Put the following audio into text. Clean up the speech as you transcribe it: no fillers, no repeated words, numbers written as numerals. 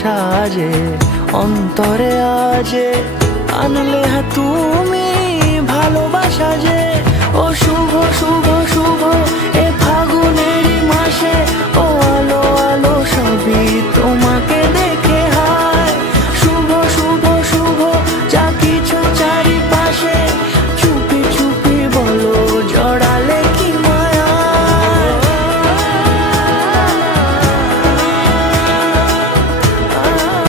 সাজে অন্তরে আজে আনলে তুমি ভালোবাসা যে। ও শুভ শুভ শুভ